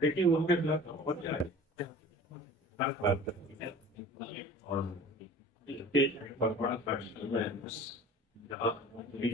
देखिए उनके खिलाफ और क्या है बात करती है और बड़ा फैक्शन में जहाँ भी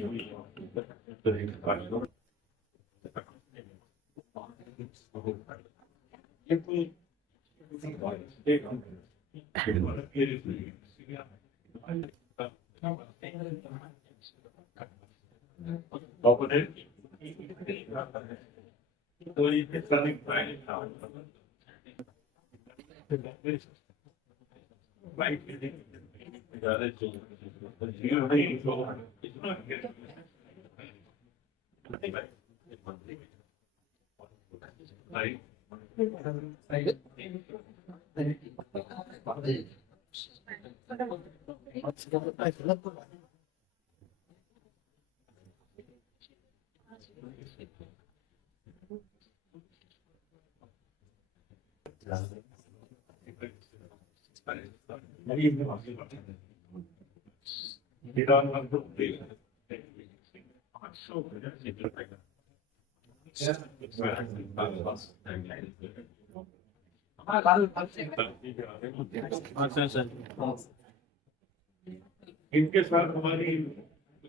इनके साथ हमारी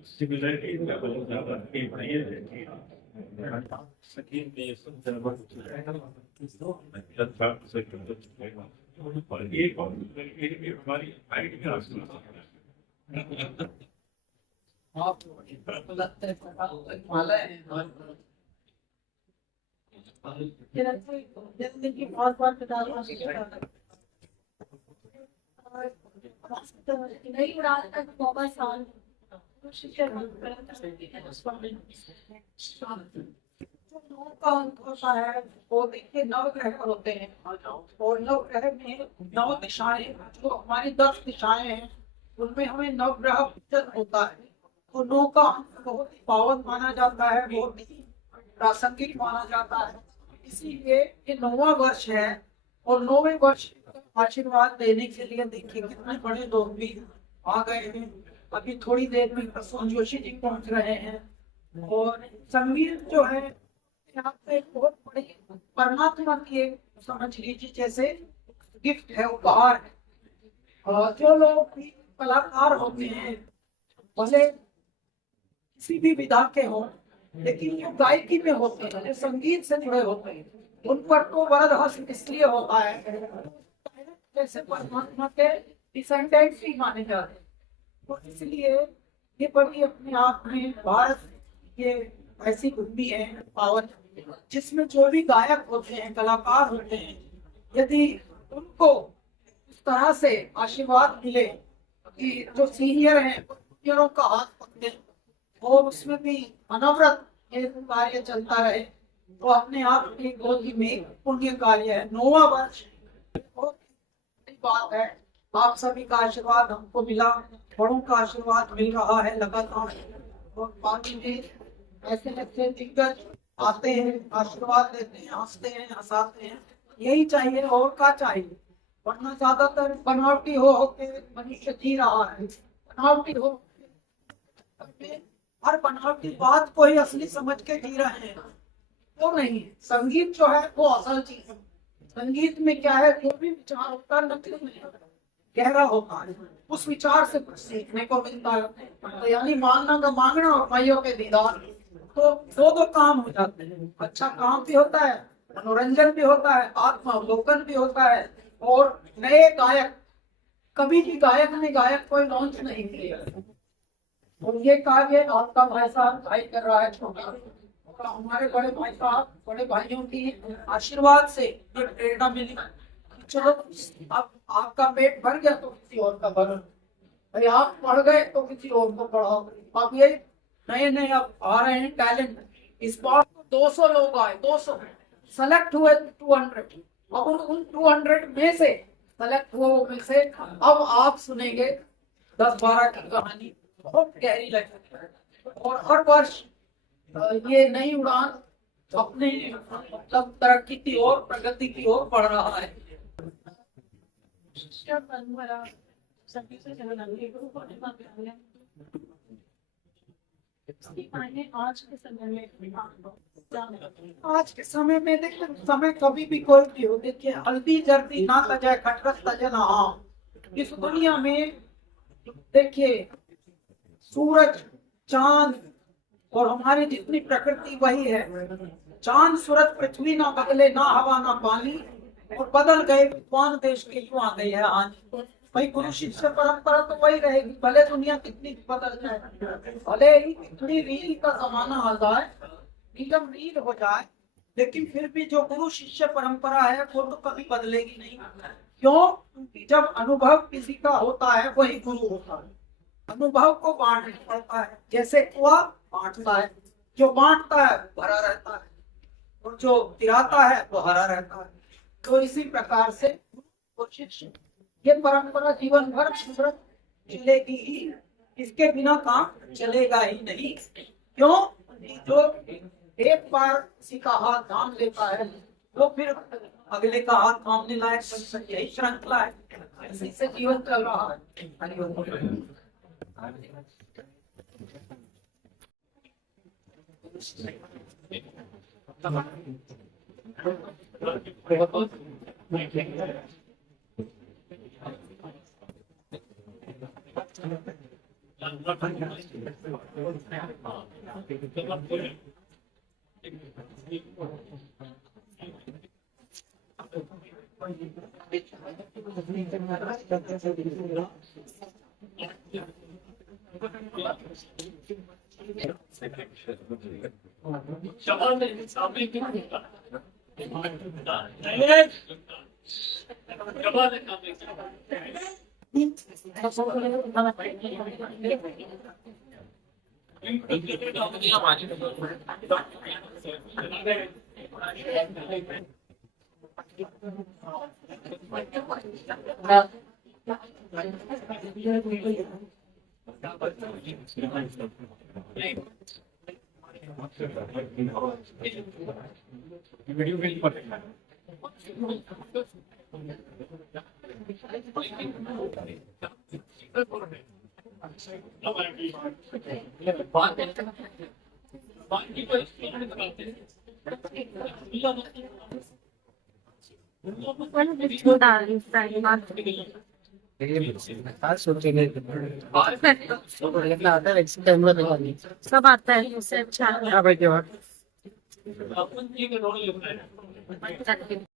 सिमिलरिटी बहुत ज्यादा नहीं है और एक हमारी हाइट में नहीं उड़ा मोबाइल साल है वो देखिए नौ ग्रह होते हैं और नौ ग्रह में नौ दिशाएं जो हमारी 10 दिशाएं हैं उनमें हमें नौ ग्रह होता है तो नौ का बहुत ही पावन माना जाता है, बहुत ही प्रासंगिक माना जाता है। इसीलिए ये 9वां वर्ष है और 9वें वर्ष आशीर्वाद देने के लिए देखिए कितने बड़े लोग भी आ गए हैं। अभी थोड़ी देर में प्रसून जोशी जी पहुंच रहे हैं और संगीत जो है यहाँ पे बहुत बड़ी परमात्मा की समझ लीजिए जैसे गिफ्ट है, उपहार है। और जो लोग भी कलाकार होते हैं भले किसी भी विधा के हों लेकिन जो गायकी में होते हैं, जो संगीत से जुड़े होते हैं, उन पर तो वरदान इसलिए होता है जैसे परमात्मा के डिसेंडेंट्स ही माने जाते हैं। तो इसलिए ये बड़ी अपने आप में भारत ये ऐसी भूमि है पावन जिसमें जो भी गायक होते हैं, कलाकार होते हैं, यदि उनको इस तरह से आशीर्वाद मिले कि जो सीनियर हैं सीनियरों का हाथ पकड़े और उसमें भी अनवरत ये कार्य चलता रहे तो अपने आप की गोदी में पुण्य कार्य है। 9वां वर्ष बहुत बड़ी बात है। आप सभी का आशीर्वाद हमको मिला, बड़ों का आशीर्वाद मिल रहा है लगातार और बाकी भी ऐसे ऐसे दिग्गज आते हैं, आशीर्वाद देते हैं, हंसते हैं, हंसाते हैं। यही चाहिए और क्या चाहिए। वरना ज्यादातर बनावटी हो के मनुष्य जी रहा है, बनावटी हो हर बनावटी बात को ही असली समझ के जी रहे हैं। वो नहीं, संगीत जो है वो असल चीज है। संगीत में क्या है, जो भी विचार होता है नकली नहीं होता, गहरा होता है, उस विचार से कुछ सीखने को मिलता है। तो यानी मांगना का मांगना और भाइयों के दीदार, तो दो काम हो जाते हैं। अच्छा काम भी होता है, मनोरंजन भी होता है, आत्मावलोकन भी होता है, और नए गायक, कभी भी गायक ने गायक कोई लॉन्च नहीं किया। और ये कार्य आपका भाई साहब भाई कर रहा है छोटा, और हमारे बड़े भाई साहब बड़े भाइयों की आशीर्वाद से ये प्रेरणा मिली। चलो अब आपका पेट भर गया तो किसी और का भरो, भाई आप पढ़ गए तो किसी और को पढ़ाओ। अब ये नए नए अब आ रहे हैं टैलेंट, इस बार 200 लोग आए, 200 सेलेक्ट हुए 200। अब उन 200 में से सेलेक्ट हुए में से अब आप सुनेंगे 10-12 की कहानी, बहुत गहरी लगती है। और हर वर्ष ये नई उड़ान अपने मतलब तरक्की की ओर, प्रगति की ओर बढ़ रहा है। आज के समय में देखिए, समय कभी भी कोई भी हो, देखिए हल्दी जल्दी ना तजे खटरस तजे ना आम। इस दुनिया में देखिए सूरज, चांद और हमारी जितनी प्रकृति वही है। चांद सूरज पृथ्वी ना बदले, ना हवा ना पानी, और बदल गए विद्वान देश के यूं आ गई है आज। भाई गुरु शिष्य परंपरा तो वही रहेगी, भले दुनिया कितनी बदल जाए, भले ही कितनी रील का जमाना आ जाए, एकदम रील हो जाए, लेकिन फिर भी जो गुरु शिष्य परंपरा है वो तो कभी बदलेगी नहीं। क्यों? क्योंकि जब अनुभव किसी का होता है वही गुरु होता है। अनुभव को बांटना पड़ता है, जैसे कुआं बांटता है, जो बांटता है भरा रहता है, और जो गिराता है वो हरा रहता है। तो इसी प्रकार से शिष्य, ये परंपरा जीवन भर चलेगी ही, इसके बिना काम चलेगा ही नहीं। क्यों? जो एक बार किसी का हाथ थाम लेता है वो फिर अगले का हाथ थामने लायक, यही श्रृंखला है, इसी से जीवन चल रहा है। सब आता है उससे अच्छा है।